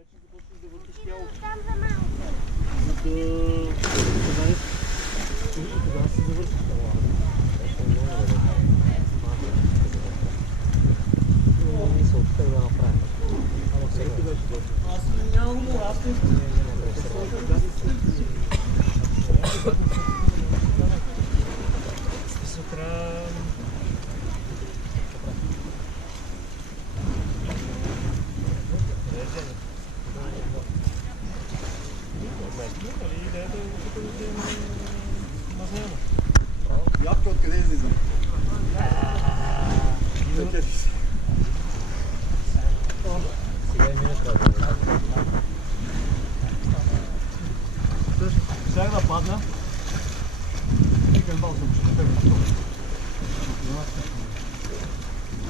вече започваш да въртиш тялото. Там за малко. Тогава се завърши. Аз нямам умор, аз не искам. Сутрин... Ябка откъде излиза? Сега и минеш Сега да падна. И канбал съм, ще те го.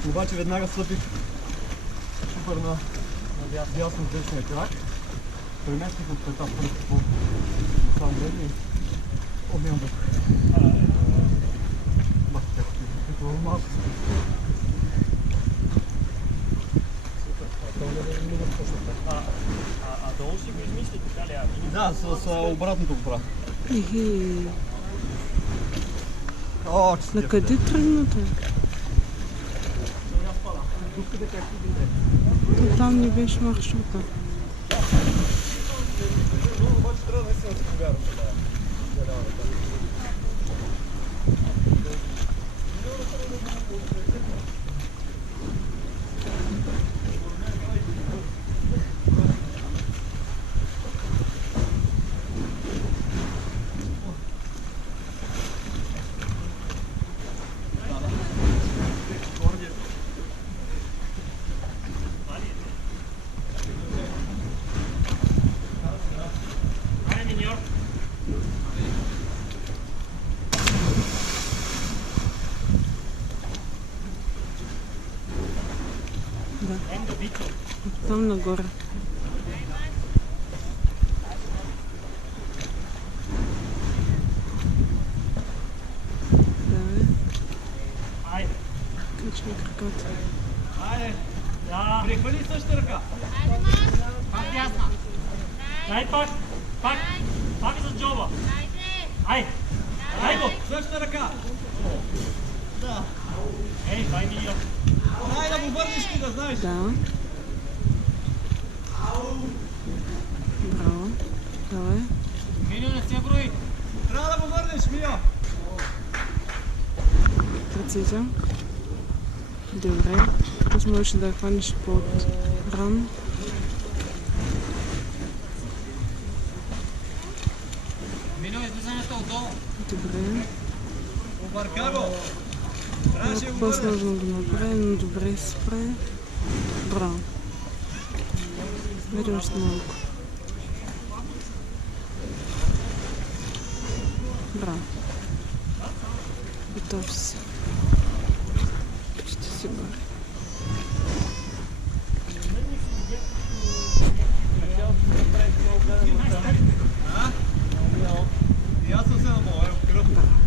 Обаче веднага стъпих супер на дясно десния крак. Преместих от пета пръст по сам време и обмям дух. Какво малко. А долу си го измисли, така ли? Да, с обратното го правя. О, на къде тръгна той? То там не беше маршрута. Обаче трябва наистина да се повярваш. Да. Там нагоре. Давай. Качвай краката. Айде! Да! Прехвали същата ръка! Пак дясна! Дай пак! Пак! Пак за джоба! Ай! Дай го! Същата ръка! Да! Ей, дай ми я! Дай да му върнеш ти да знаеш! Да. Браво. Давай. Миньо, не се брои! Трябва да му върнеш, Мио! Прецизия. Добре. Тук можеш да хванеш под ран. Миньо, излизането отдолу! Добре. Обърка го! Малко по-сложно го направи, но добре се справи. Браво. Вери още малко. Браво. Готов си.